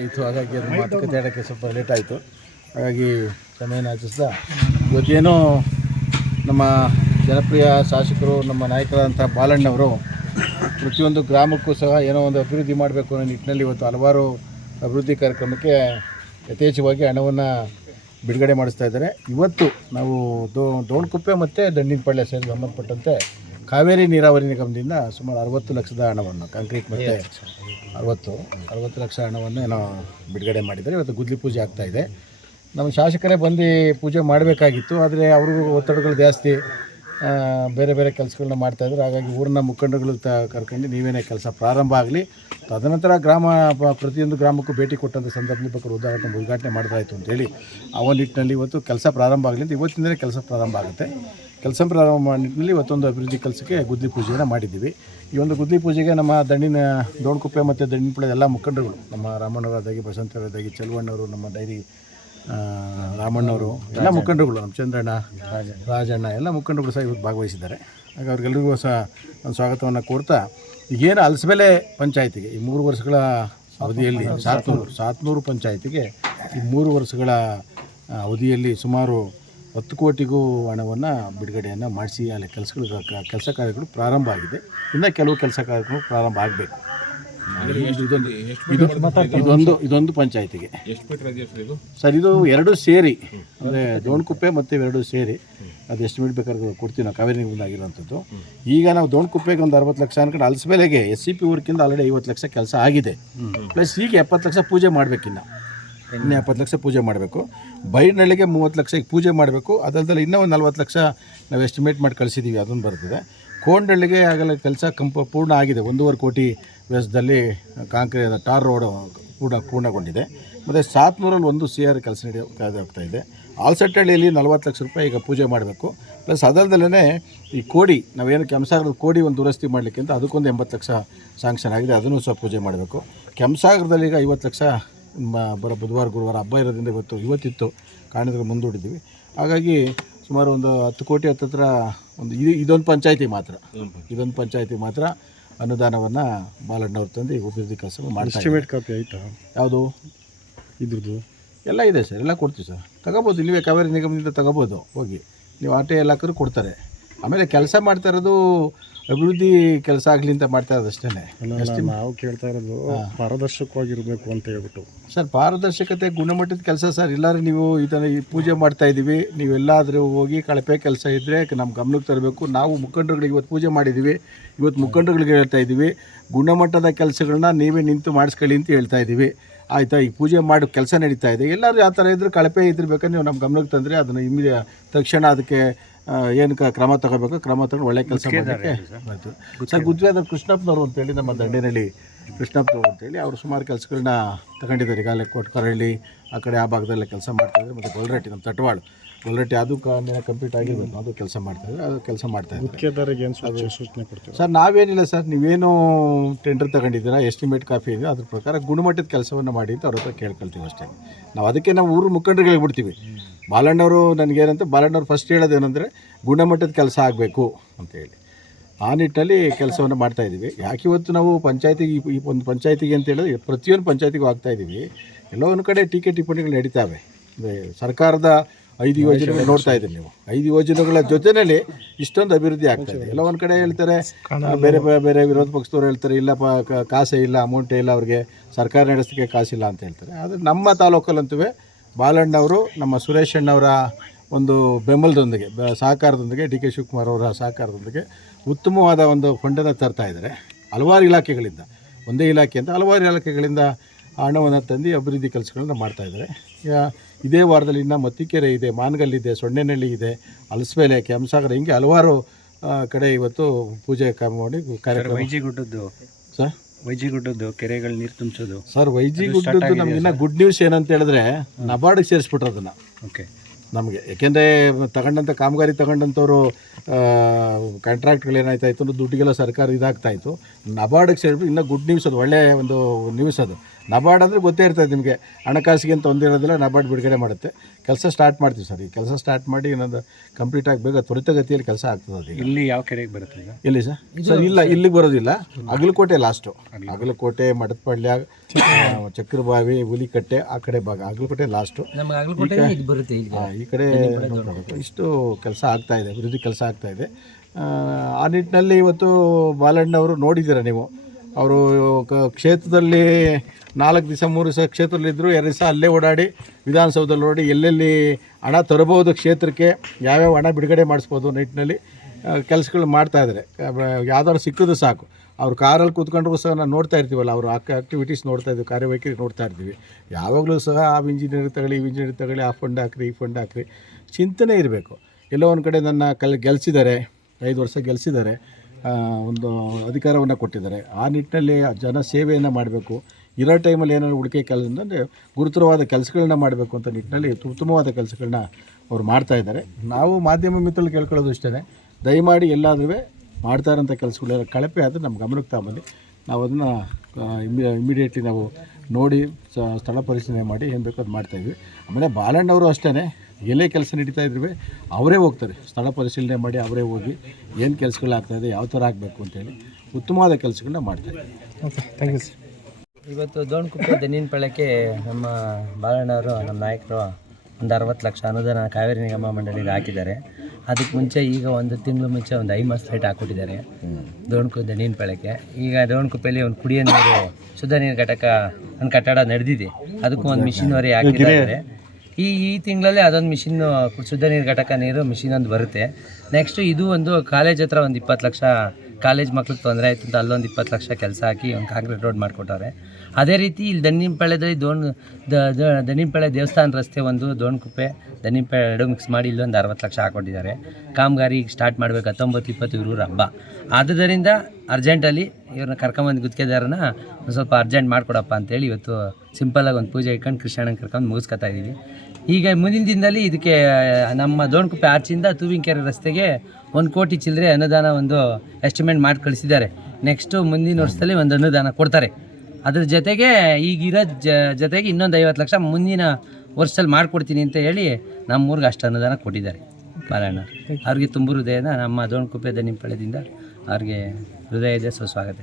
ಇತ್ತು. ಹಾಗಾಗಿ ಅದು ಮಾತುಕತೆ ಆಡೋಕ್ಕೆ ಸ್ವಲ್ಪ ಲೇಟ್ ಆಯಿತು. ಹಾಗಾಗಿ ಸಮಯನ ಆಚಿಸ್ತಾ ಇವತ್ತೇನೋ ನಮ್ಮ ಜನಪ್ರಿಯ ಶಾಸಕರು ನಮ್ಮ ನಾಯಕರಾದಂಥ ಬಾಲಣ್ಣವರು ಪ್ರತಿಯೊಂದು ಗ್ರಾಮಕ್ಕೂ ಸಹ ಏನೋ ಒಂದು ಅಭಿವೃದ್ಧಿ ಮಾಡಬೇಕು ಅನ್ನೋ ನಿಟ್ಟಿನಲ್ಲಿ ಇವತ್ತು ಹಲವಾರು ಅಭಿವೃದ್ಧಿ ಕಾರ್ಯಕ್ರಮಕ್ಕೆ ಯಥೇಚ್ಛವಾಗಿ ಹಣವನ್ನು ಬಿಡುಗಡೆ ಮಾಡಿಸ್ತಾ ಇದ್ದಾರೆ. ಇವತ್ತು ನಾವು ದೋಣಕುಪ್ಪೆ ಮತ್ತು ದಂಡಿನಪಳ್ಳಿ ಸೇರಿ ಸಂಬಂಧಪಟ್ಟಂತೆ ಕಾವೇರಿ ನೀರಾವರಿ ನಿಗಮದಿಂದ ಸುಮಾರು 60 ಲಕ್ಷದ ಹಣವನ್ನು ಕಾಂಕ್ರೀಟ್ ಮತ್ತು 60 ಲಕ್ಷ ಹಣವನ್ನು ಏನೋ ಬಿಡುಗಡೆ ಮಾಡಿದ್ದಾರೆ. ಇವತ್ತು ಗುದ್ಲಿ ಪೂಜೆ ಆಗ್ತಾಯಿದೆ. ನಮ್ಮ ಶಾಸಕರೇ ಬಂದು ಪೂಜೆ ಮಾಡಬೇಕಾಗಿತ್ತು, ಆದರೆ ಅವ್ರಿಗೂ ಒತ್ತಡಗಳು ಜಾಸ್ತಿ, ಬೇರೆ ಬೇರೆ ಕೆಲಸಗಳನ್ನ ಮಾಡ್ತಾಯಿದ್ರು. ಹಾಗಾಗಿ ಊರಿನ ಮುಖಂಡಗಳು ಕರ್ಕೊಂಡು ನೀವೇನೇ ಕೆಲಸ ಪ್ರಾರಂಭ ಆಗಲಿ, ತದನಂತರ ಪ್ರತಿಯೊಂದು ಗ್ರಾಮಕ್ಕೂ ಭೇಟಿ ಕೊಟ್ಟಂಥ ಸಂದರ್ಭದಲ್ಲಿ ಬೇಕಾದ್ರೆ ಉದ್ಘಾಟನೆ ಮಾಡಿದ್ರಾಯ್ತು ಅಂತೇಳಿ ಆ ನಿಟ್ಟಿನಲ್ಲಿ ಇವತ್ತು ಕೆಲಸ ಪ್ರಾರಂಭ ಆಗಲಿ ಅಂತ ಇವತ್ತಿಂದಲೇ ಕೆಲಸ ಪ್ರಾರಂಭ ಆಗುತ್ತೆ. ಕೆಲಸ ಪ್ರಾರಂಭ ನಿಟ್ಟಿನಲ್ಲಿ ಇವತ್ತೊಂದು ಅಭಿವೃದ್ಧಿ ಕೆಲಸಕ್ಕೆ ಗುದ್ಲಿ ಪೂಜೆಯನ್ನು ಮಾಡಿದ್ದೀವಿ. ಈ ಒಂದು ಗುದ್ಲಿ ಪೂಜೆಗೆ ನಮ್ಮ ದೋಣಕುಪ್ಪೆ ಮತ್ತು ದಂಡಿನಪಳ್ಳಿ ಎಲ್ಲ ಮುಖಂಡರುಗಳು, ನಮ್ಮ ರಾಮಣ್ಣವರದಾಗಿ, ಬಸವಂತವರದಾಗಿ, ಚೆಲುವಣ್ಣವರು, ನಮ್ಮ ಡೈರಿ ರಾಮಣ್ಣವರು, ಎಲ್ಲ ಮುಖಂಡರುಗಳು, ನಮ್ಮ ಚಂದ್ರಣ್ಣ, ರಾಜಣ್ಣ ಎಲ್ಲ ಮುಖಂಡರುಗಳು ಸಹ ಇವತ್ತು ಭಾಗವಹಿಸಿದ್ದಾರೆ. ಹಾಗೆ ಅವ್ರಿಗೆಲ್ಲರಿಗೂ ಸಹ ಒಂದು ಸ್ವಾಗತವನ್ನು ಕೋರ್ತಾ, ಈಗೇನು ಅಲಸಬೆಲೆ ಪಂಚಾಯತಿಗೆ ಈ 3 ವರ್ಷಗಳ ಅವಧಿಯಲ್ಲಿ 700 ಪಂಚಾಯತಿಗೆ ಈ 3 ವರ್ಷಗಳ ಅವಧಿಯಲ್ಲಿ ಸುಮಾರು 10 ಕೋಟಿಗೂ ಹಣವನ್ನು ಬಿಡುಗಡೆಯನ್ನು ಮಾಡಿಸಿ ಅಲ್ಲಿ ಕೆಲಸ ಕಾರ್ಯಗಳು ಪ್ರಾರಂಭ ಆಗಿದೆ. ಇನ್ನು ಕೆಲವು ಕೆಲಸ ಕಾರ್ಯಗಳು ಪ್ರಾರಂಭ ಆಗಬೇಕು. ಇದೊಂದು ಪಂಚಾಯತಿಗೆ ಸರ್, ಇದು 2 ಸೇರಿ, ಅಂದರೆ ದೋಣಕುಪ್ಪೆ ಮತ್ತು 2 ಸೇರಿ ಅದು ಎಸ್ಟಿಮೇಟ್ ಬೇಕಾದ್ರೆ ಕೊಡ್ತೀವಿ ನಾವು, ಕಾವೇರಿ ಆಗಿರೋಂಥದ್ದು. ಈಗ ನಾವು ದೋಣಕುಪ್ಪೆಗೆ ಒಂದು 60 ಲಕ್ಷ ಅನ್ಕೊಂಡು ಅಲಸಬೆಲೆಗೆ SCP ಊರಿಗಿಂತ ಆಲ್ರೆಡಿ 50 ಲಕ್ಷ ಕೆಲಸ ಆಗಿದೆ. ಪ್ಲಸ್ ಈಗ 70 ಲಕ್ಷ ಪೂಜೆ ಮಾಡಬೇಕಿನ್ನು 70 ಲಕ್ಷ ಪೂಜೆ ಮಾಡಬೇಕು. ಬೈನಳ್ಳಿಗೆ 30 ಲಕ್ಷ ಈಗ ಪೂಜೆ ಮಾಡಬೇಕು. ಅದಲ್ಲದೆ ಇನ್ನೂ ಒಂದು 40 ಲಕ್ಷ ನಾವು ಎಸ್ಟಿಮೇಟ್ ಮಾಡಿ ಕಳಿಸಿದ್ದೀವಿ, ಅದೊಂದು ಬರ್ತದೆ. ಕೋಂಡಳ್ಳಿಗೆ ಆಗಲ್ಲ ಕೆಲಸ ಪೂರ್ಣ ಆಗಿದೆ. 1.5 ಕೋಟಿ ವೆಚ್ಚದಲ್ಲಿ ಟಾರ್ ರೋಡ್ ಪೂರ್ಣಗೊಂಡಿದೆ. ಮತ್ತು 700ರಲ್ಲಿ 1 CR ಕೆಲಸ ಹೋಗ್ತಾ ಇದೆ. ಆಲ್ಸಟ್ಟಹಳ್ಳಿಯಲ್ಲಿ 40 ಲಕ್ಷ ರೂಪಾಯಿ ಈಗ ಪೂಜೆ ಮಾಡಬೇಕು. ಪ್ಲಸ್ ಅದಲ್ಲದೆ ಈ ಕೋಡಿ, ನಾವೇನು ಕೆಂಸಾಗರದ ಕೋಡಿ ಒಂದು ದುರಸ್ತಿ ಮಾಡಲಿಕ್ಕೆ ಅಂತ ಅದಕ್ಕೊಂದು 80 ಲಕ್ಷ ಸ್ಯಾಂಕ್ಷನ್ ಆಗಿದೆ, ಅದನ್ನು ಸಹ ಪೂಜೆ ಮಾಡಬೇಕು. ಕೆಂಸಾಗರದಲ್ಲಿ ಈಗ 50 ಲಕ್ಷ ಬುಧವಾರ ಗುರುವಾರ ಹಬ್ಬ ಇರೋದ್ರಿಂದ ಇವತ್ತಿತ್ತು ಕಾರಣದಲ್ಲಿ ಮುಂದೂಡಿದ್ದೀವಿ. ಹಾಗಾಗಿ ಸುಮಾರು ಒಂದು 10 ಕೋಟಿ ಹತ್ತಿರ ಇದೊಂದು ಪಂಚಾಯತಿ ಮಾತ್ರ ಅನುದಾನವನ್ನು ಬಾಲಣ್ಣವ್ರು ತಂದು ಅಭಿವೃದ್ಧಿ ಕೆಲಸ ಮಾಡ್ತಾರೆ. ಎಸ್ಟಿಮೇಟ್ ಕಾಪಿ ಆಯಿತಾ? ಯಾವುದು ಇದ್ರದ್ದು ಎಲ್ಲ ಇದೆ ಸರ್, ಎಲ್ಲ ಕೊಡ್ತೀವಿ ಸರ್. ತಗೋಬೋದು, ನೀವೇ ಕಾವೇರಿ ನಿಗಮದಿಂದ ತಗೋಬೋದು, ಹೋಗಿ ನೀವು ಆಟೆ ಎಲ್ಲಕ್ಕೂ ಕೊಡ್ತಾರೆ. ಆಮೇಲೆ ಕೆಲಸ ಮಾಡ್ತಾ ಇರೋದು ಅಭಿವೃದ್ಧಿ ಕೆಲಸ ಆಗಲಿ ಅಂತ ಮಾಡ್ತಾ ಇರೋದು ಅಷ್ಟೇ. ನಾವು ಕೇಳ್ತಾ ಇರೋದು ಪಾರದರ್ಶಕವಾಗಿರಬೇಕು ಅಂತ ಹೇಳ್ಬಿಟ್ಟು ಸರ್. ಪಾರದರ್ಶಕತೆ, ಗುಣಮಟ್ಟದ ಕೆಲಸ ಸರ್. ಇಲ್ಲಾಂದ್ರೆ ನೀವು ಈ ಪೂಜೆ ಮಾಡ್ತಾ ಇದ್ದೀವಿ, ನೀವೆಲ್ಲಾದರೂ ಹೋಗಿ ಕಳಪೆ ಕೆಲಸ ಇದ್ದರೆ ನಮ್ಮ ಗಮನಕ್ಕೆ ತರಬೇಕು. ನಾವು ಮುಖಂಡರುಗಳಿಗೆ ಇವತ್ತು ಪೂಜೆ ಮಾಡಿದ್ದೀವಿ, ಇವತ್ತು ಮುಖಂಡರುಗಳಿಗೆ ಹೇಳ್ತಾ ಇದ್ದೀವಿ, ಗುಣಮಟ್ಟದ ಕೆಲಸಗಳನ್ನ ನೀವೇ ನಿಂತು ಮಾಡಿಸ್ಕೊಳ್ಳಿ ಅಂತ ಹೇಳ್ತಾ ಇದ್ದೀವಿ. ಆಯಿತಾ? ಈಗ ಪೂಜೆ ಮಾಡಿ ಕೆಲಸ ನಡೀತಾ ಇದೆ, ಎಲ್ಲರೂ ಯಾವ ಥರ ಇದ್ದರೆ ಕಳಪೆ ಇದ್ದಿರ್ಬೇಕಾದ್ರೆ ನೀವು ನಮ್ಮ ಗಮನಕ್ಕೆ ತಂದರೆ ಅದನ್ನು ತಕ್ಷಣ ಅದಕ್ಕೆ ಏನು ಕ್ರಮ ತಗೋಬೇಕು, ಕ್ರಮ ತಗೊಂಡು ಒಳ್ಳೆ ಕೆಲಸ ಮಾಡೋಕ್ಕೆ ಆಯಿತು ಸರ್. ಗುದ್ವೇದ ಕೃಷ್ಣಪ್ಪನವರು ಅಂತೇಳಿ, ನಮ್ಮ ದಂಡೇನಹಳ್ಳಿ ಕೃಷ್ಣಪ್ಪನವರು ಅಂತೇಳಿ ಅವರು ಸುಮಾರು ಕೆಲಸಗಳನ್ನ ತಗೊಂಡಿದ್ದಾರೆ. ಈಗಾಗಲೇ ಕೊಟ್ಕರಹಳ್ಳಿ ಆ ಕಡೆ ಆ ಭಾಗದಲ್ಲೇ ಕೆಲಸ ಮಾಡ್ತಾಯಿದ್ದಾರೆ. ಮತ್ತು ಗೊಲ್ರಟ್ಟಿ, ನಮ್ಮ ತಟ್ವಾಳು ಗೊಲ್ರಟ್ಟಿ, ಅದು ಕಂಪ್ಲೀಟ್ ಆಗಿರಬೇಕು, ಅದು ಕೆಲಸ ಮಾಡ್ತಾಯಿದ್ದಾರೆ. ಅದು ಕೆಲಸ ಮಾಡ್ತಾಯಿದ್ದಾರೆ ಸೂಚನೆ ಕೊಡ್ತೀವಿ ಸರ್. ನಾವೇನಿಲ್ಲ ಸರ್, ನೀವೇನು ಟೆಂಡರ್ ತಗೊಂಡಿದ್ದೀರಾ, ಎಸ್ಟಿಮೇಟ್ ಕಾಪಿ ಇದೆ, ಅದ್ರ ಪ್ರಕಾರ ಗುಣಮಟ್ಟದ ಕೆಲಸವನ್ನು ಮಾಡಿ ಅಂತ ಅವ್ರ ಹತ್ರ ಕೇಳ್ಕೊಳ್ತೀವಿ ಅಷ್ಟೇ. ನಾವು ಊರು ಮುಖಂಡರಿಗೆ ಹೇಳ್ಬಿಡ್ತೀವಿ. ಬಾಲಣ್ಣವರು ನನಗೇನಂತ, ಬಾಲಣ್ಣವ್ರು ಫಸ್ಟ್ ಹೇಳೋದೇನೆಂದರೆ ಗುಣಮಟ್ಟದ ಕೆಲಸ ಆಗಬೇಕು ಅಂತೇಳಿ ಆ ನಿಟ್ಟಿನಲ್ಲಿ ಕೆಲಸವನ್ನು ಮಾಡ್ತಾಯಿದ್ದೀವಿ. ಯಾಕೆ ಇವತ್ತು ನಾವು ಪಂಚಾಯತಿಗೆ ಈ ಒಂದು ಪಂಚಾಯತಿಗೆ ಅಂತ ಹೇಳಿದ್ರೆ ಪ್ರತಿಯೊಂದು ಪಂಚಾಯತಿಗೂ ಆಗ್ತಾಯಿದ್ದೀವಿ. ಎಲ್ಲೋ ಒಂದು ಕಡೆ ಟೀಕೆ ಟಿಪ್ಪಣಿಗಳು ನಡೀತಾವೆ. ಸರ್ಕಾರದ 5 ಯೋಜನೆಗಳು ನೋಡ್ತಾ ಇದ್ದೀವಿ ನೀವು. 5 ಯೋಜನೆಗಳ ಜೊತೆಯಲ್ಲಿ ಇಷ್ಟೊಂದು ಅಭಿವೃದ್ಧಿ ಆಗ್ತಾಯಿದೆ. ಎಲ್ಲ ಒಂದು ಕಡೆ ಹೇಳ್ತಾರೆ, ಬೇರೆ ಬೇರೆ ವಿರೋಧ ಪಕ್ಷದವ್ರು ಹೇಳ್ತಾರೆ, ಇಲ್ಲಪ್ಪ ಕಾಸೇ ಇಲ್ಲ, ಅಮೌಂಟೇ ಇಲ್ಲ, ಅವ್ರಿಗೆ ಸರ್ಕಾರ ನಡೆಸೋಕ್ಕೆ ಕಾಸಿಲ್ಲ ಅಂತ ಹೇಳ್ತಾರೆ. ಆದರೆ ನಮ್ಮ ತಾಲೂಕಲ್ಲಂತೂ ಬಾಲಣ್ಣವರು, ನಮ್ಮ ಸುರೇಶ್ ಅಣ್ಣವರ ಒಂದು ಬೆಂಬಲದೊಂದಿಗೆ, ಸಹಕಾರದೊಂದಿಗೆ, DK ಶಿವಕುಮಾರ್ ಅವರ ಸಹಕಾರದೊಂದಿಗೆ ಉತ್ತಮವಾದ ಒಂದು ಫಂಡನ್ನು ತರ್ತಾ ಇದ್ದಾರೆ. ಹಲವಾರು ಇಲಾಖೆಗಳಿಂದ, ಒಂದೇ ಇಲಾಖೆ ಅಂತ ಹಲವಾರು ಇಲಾಖೆಗಳಿಂದ ಹಣವನ್ನು ತಂದು ಅಭಿವೃದ್ಧಿ ಕೆಲಸಗಳನ್ನ ಮಾಡ್ತಾಯಿದ್ದಾರೆ. ಈಗ ಇದೇ ವಾರದಲ್ಲಿ ಇನ್ನು ಮತ್ತಿಕೆರೆ ಇದೆ, ಮಾನಗಲ್ಲಿದೆ, ಸೊಣ್ಣೆನಹಳ್ಳಿ ಇದೆ, ಅಲಸಬೆಲೆ, ಕೆಂಸಾಗರ, ಹಿಂಗೆ ಹಲವಾರು ಕಡೆ ಇವತ್ತು ಪೂಜೆ ಮಾಡಿ ಕಾರ್ಯಕ್ರಮ. ವೈಜಿಗುಡ್ಡದ್ದು ಕೆರೆಗಳು ನೀರು ತುಂಬಿಸೋದು ಸರ್. ವೈಜಿಗುಡ್ಡದ್ದು ನಮಗಿನ್ನ ಗುಡ್ ನ್ಯೂಸ್ ಏನಂತ ಹೇಳಿದ್ರೆ, ನಬಾರ್ಡ್ಗೆ ಸೇರಿಸ್ಬಿಟ್ರು ಅದನ್ನು. ಓಕೆ, ನಮಗೆ ಯಾಕೆಂದರೆ ಕಾಮಗಾರಿ ತಗೊಂಡಂಥವ್ರು ಕಾಂಟ್ರಾಕ್ಟ್ಗಳೇನಾಯ್ತಾಯಿತ್ತು, ದುಡ್ಡಿಗೆಲ್ಲ ಸರ್ಕಾರ ಇದಾಗ್ತಾಯಿತ್ತು. ನಬಾರ್ಡ್ಗೆ ಸೇರಿಬಿಟ್ಟು ಇನ್ನೂ ಗುಡ್ ನ್ಯೂಸ್, ಅದು ಒಳ್ಳೆಯ ಒಂದು ನ್ಯೂಸ್ ಅದು. ನಬಾರ್ಡ್ ಅಂದರೆ ಗೊತ್ತೇ ಇರ್ತದೆ ನಿಮಗೆ, ಹಣಕಾಸಿಗೆ ಅಂತ ಒಂದಿರೋದಿಲ್ಲ, ನಬಾರ್ಡ್ ಬಿಡುಗಡೆ ಮಾಡುತ್ತೆ. ಕೆಲಸ ಸ್ಟಾರ್ಟ್ ಮಾಡ್ತೀವಿ ಸರ್. ಈ ಕೆಲಸ ಸ್ಟಾರ್ಟ್ ಮಾಡಿ ಇನ್ನೊಂದು ಕಂಪ್ಲೀಟಾಗಿ ಬೇಗ ತ್ವರಿತಗತಿಯಲ್ಲಿ ಕೆಲಸ ಆಗ್ತದೆ. ಅದು ಇಲ್ಲಿ ಯಾವ ಕೆರೆಗೆ ಬರುತ್ತೆ ಈಗ? ಎಲ್ಲಿ ಸರ್ ಇಲ್ಲ ಇಲ್ಲಿಗೆ ಬರೋದಿಲ್ಲ, ಅಗಲಕೋಟೆ ಲಾಸ್ಟು. ಅಗಲಕೋಟೆ, ಮಠದಪಳ್ಯ, ಚಕ್ರಬಾವಿ, ಹುಲಿಕಟ್ಟೆ ಆ ಕಡೆ ಭಾಗ. ಅಗಲಕೋಟೆ ಲಾಸ್ಟು. ಈ ಕಡೆ ಇಷ್ಟು ಕೆಲಸ ಆಗ್ತಾಯಿದೆ, ಅಭಿವೃದ್ಧಿ ಕೆಲಸ ಆಗ್ತಾಯಿದೆ. ಆ ನಿಟ್ಟಿನಲ್ಲಿ ಇವತ್ತು ಬಾಲಣ್ಣವರು ನೋಡಿದ್ದೀರ ನೀವು. ಅವರು ಕ್ಷೇತ್ರದಲ್ಲಿ 4 ದಿವಸ 3 ದಿವಸ ಕ್ಷೇತ್ರದಲ್ಲಿದ್ದರು, 2 ದಿವಸ ಅಲ್ಲೇ ಓಡಾಡಿ ವಿಧಾನಸೌಧದಲ್ಲಿ ನೋಡಿ ಎಲ್ಲೆಲ್ಲಿ ಹಣ ತರಬಹುದು, ಕ್ಷೇತ್ರಕ್ಕೆ ಯಾವ್ಯಾವ ಹಣ ಬಿಡುಗಡೆ ಮಾಡಿಸ್ಬೋದು ನಿಟ್ಟಿನಲ್ಲಿ ಕೆಲಸಗಳು ಮಾಡ್ತಾಯಿದ್ದಾರೆ. ಯಾವ್ದಾದ್ರು ಸಿಕ್ಕಿದ್ರು ಸಾಕು. ಅವ್ರು ಕಾರಲ್ಲಿ ಕೂತ್ಕೊಂಡ್ರು ಸಹ ನಾವು ನೋಡ್ತಾ ಇರ್ತೀವಲ್ಲ, ಅವರು ಆಕ್ಟಿವಿಟೀಸ್ ನೋಡ್ತಾ ಇದ್ದೀವಿ, ಕಾರ್ಯವೈಖರಿ ನೋಡ್ತಾ ಇರ್ತೀವಿ. ಯಾವಾಗಲೂ ಸಹ ಆ ಇಂಜಿನಿಯರ್ ತಗೊಳ್ಳಿ, ಈ ಇಂಜಿನಿಯರ್ ತಗೊಳ್ಳಿ, ಆ ಫಂಡ್ ಹಾಕ್ರಿ, ಈ ಫಂಡ್ ಹಾಕ್ರಿ, ಚಿಂತನೆ ಇರಬೇಕು. ಎಲ್ಲೋ ಒಂದು ಕಡೆ ನನ್ನ ಗೆಲ್ಲಿಸಿದ್ದಾರೆ, 5 ವರ್ಷ ಗೆಲ್ಲಿಸಿದ್ದಾರೆ, ಒಂದು ಅಧಿಕಾರವನ್ನು ಕೊಟ್ಟಿದ್ದಾರೆ. ಆ ನಿಟ್ಟಿನಲ್ಲಿ ಜನ ಸೇವೆಯನ್ನು ಮಾಡಬೇಕು. ಇರೋ ಟೈಮಲ್ಲಿ ಏನಾದ್ರು ಉಳಿಕೆ ಕೆಲಸ ಅಂದರೆ ಗುರುತರವಾದ ಕೆಲಸಗಳನ್ನ ಮಾಡಬೇಕು ಅಂತ ನಿಟ್ಟಿನಲ್ಲಿ ಉತ್ತಮವಾದ ಕೆಲಸಗಳನ್ನ ಅವ್ರು ಮಾಡ್ತಾಯಿದ್ದಾರೆ. ನಾವು ಮಾಧ್ಯಮ ಮಿತ್ರರು ಕೇಳ್ಕೊಳ್ಳೋದು ಇಷ್ಟೇ, ದಯಮಾಡಿ ಎಲ್ಲಾದ್ರೂ ಮಾಡ್ತಾ ಇರೋಂಥ ಕೆಲಸಗಳೆಲ್ಲ ಕಳಪೆ ಆದರೆ ನಮ್ಮ ಗಮನಕ್ಕೆ ತಗೊಂಬಂದು ನಾವು ಅದನ್ನು ಇಮಿಡಿಯೇಟ್ಲಿ ನಾವು ನೋಡಿ ಸ್ಥಳ ಪರಿಶೀಲನೆ ಮಾಡಿ ಏನು ಬೇಕೋ ಅದು ಮಾಡ್ತಾಯಿದ್ವಿ. ಆಮೇಲೆ ಬಾಲಣ್ಣವರು ಅಷ್ಟೇ, ಎಲ್ಲೇ ಕೆಲಸ ನಡೀತಾ ಇದ್ರೂ ಅವರೇ ಹೋಗ್ತಾರೆ, ಸ್ಥಳ ಪರಿಶೀಲನೆ ಮಾಡಿ ಅವರೇ ಹೋಗಿ ಏನು ಕೆಲಸಗಳಾಗ್ತಾಯಿದೆ, ಯಾವ ಥರ ಆಗಬೇಕು ಅಂತೇಳಿ ಉತ್ತಮವಾದ ಕೆಲಸಗಳನ್ನ ಮಾಡ್ತಾಯಿದ್ದೀವಿ. Okay, thank you sir. ಇವತ್ತು ದೋಣಕುಪ್ಪೆ ದನಿನಪಳ್ಳಕ್ಕೆ ನಮ್ಮ ಬಾಲಣ್ಣವರು, ನಮ್ಮ ನಾಯಕರು ಒಂದು 60 ಲಕ್ಷ ಅನುದಾನ ಕಾವೇರಿ ನಿಗಮ ಮಂಡಳಿಗೆ ಹಾಕಿದ್ದಾರೆ. ಅದಕ್ಕೆ ಮುಂಚೆ ಈಗ 1 ತಿಂಗಳು ಮುಂಚೆ ಒಂದು ಐಮಸ್ ಲೈಟ್ ಹಾಕ್ಕೊಟ್ಟಿದ್ದಾರೆ ದೋಣಕುಪ್ಪೆ ದನಿನಪಳ್ಳಕ್ಕೆ. ಈಗ ದೋಣಕುಪ್ಪೆಯಲ್ಲಿ ಒಂದು ಕುಡಿಯೋ ನೀರು ಶುದ್ಧ ನೀರು ಘಟಕ ಒಂದು ಕಟ್ಟಡ ನಡೆದಿದೆ, ಅದಕ್ಕೂ ಒಂದು ಮಿಷಿನ್ವರೆ ಹಾಕಿದ್ದಾರೆ. ಈ ತಿಂಗಳಲ್ಲಿ ಅದೊಂದು ಮಿಷಿನ್ನು ಶುದ್ಧ ನೀರು ಘಟಕ ನೀರು ಮಿಷಿನ್ ಒಂದು ಬರುತ್ತೆ. ನೆಕ್ಸ್ಟು ಇದು ಒಂದು ಕಾಲೇಜ್ ಹತ್ರ ಒಂದು 20 ಲಕ್ಷ, ಕಾಲೇಜ್ ಮಕ್ಳಿಗೆ ತೊಂದರೆ ಆಯಿತು ಅಂತ ಅಲ್ಲೊಂದು 20 ಲಕ್ಷ ಕೆಲಸ ಹಾಕಿ ಒಂದು ಕಾಂಕ್ರೀಟ್ ರೋಡ್ ಮಾಡಿಕೊಟ್ಟಾರೆ. ಅದೇ ರೀತಿ ಇಲ್ಲಿ ದನಿನಪಳ್ಯದಲ್ಲಿ ದನಿನಪಳ್ಯ ದೇವಸ್ಥಾನ ರಸ್ತೆ ಒಂದು, ದೋಣಕುಪ್ಪೆ ದನಿನಪಳ್ಯ 2 ಮಿಕ್ಸ್ ಮಾಡಿ ಇಲ್ಲೊಂದು 60 ಲಕ್ಷ ಹಾಕ್ಕೊಟ್ಟಿದ್ದಾರೆ. ಕಾಮಗಾರಿ ಸ್ಟಾರ್ಟ್ ಮಾಡಬೇಕು 19-20 ಇವ್ರ ಹಬ್ಬ. ಆದ್ದರಿಂದ ಅರ್ಜೆಂಟಲ್ಲಿ ಇವ್ರನ್ನ ಕರ್ಕೊಂಬಂದು ಗುತ್ತಿಗೆದಾರನ ಒಂದು ಸ್ವಲ್ಪ ಅರ್ಜೆಂಟ್ ಮಾಡಿಕೊಡಪ್ಪ ಅಂತೇಳಿ ಇವತ್ತು ಸಿಂಪಲಾಗಿ ಒಂದು ಪೂಜೆ ಇಟ್ಕೊಂಡು ಕೃಷ್ಣಣ್ಣನ ಕರ್ಕೊಂಡು ಮುಗಿಸ್ಕೊತಾ ಇದ್ದೀವಿ. ಈಗ ಮುಂದಿನ ದಿನದಲ್ಲಿ ಇದಕ್ಕೆ ನಮ್ಮ ದೋಣಕುಪ್ಪೆ ಆರ್ಚಿಂದ ತೂವಿನಕೆರೆ ರಸ್ತೆಗೆ 1 ಕೋಟಿ ಚಿಲ್ಲರೆ ಅನುದಾನ ಒಂದು ಎಸ್ಟಿಮೇಟ್ ಮಾಡಿ ಕಳಿಸಿದ್ದಾರೆ. ನೆಕ್ಸ್ಟು ಮುಂದಿನ ವರ್ಷದಲ್ಲಿ ಒಂದು ಅನುದಾನ ಕೊಡ್ತಾರೆ. ಅದ್ರ ಜೊತೆಗೆ ಈಗಿರೋ ಜೊತೆಗೆ ಇನ್ನೊಂದು 50 ಲಕ್ಷ ಮುಂದಿನ ವರ್ಷದಲ್ಲಿ ಮಾಡಿಕೊಡ್ತೀನಿ ಅಂತ ಹೇಳಿ ನಮ್ಮೂರಿಗೆ ಅಷ್ಟು ಅನುದಾನ ಕೊಟ್ಟಿದ್ದಾರೆ ಬಾಲಣ್ಣ. ಅವ್ರಿಗೆ ತುಂಬ ಹೃದಯದ ನಮ್ಮ ದೋಣಕುಪ್ಪೆ ದನಿನಪಳ್ಯದಿಂದ ಅವ್ರಿಗೆ ಹೃದಯದ ಸುಸ್ವಾಗತ.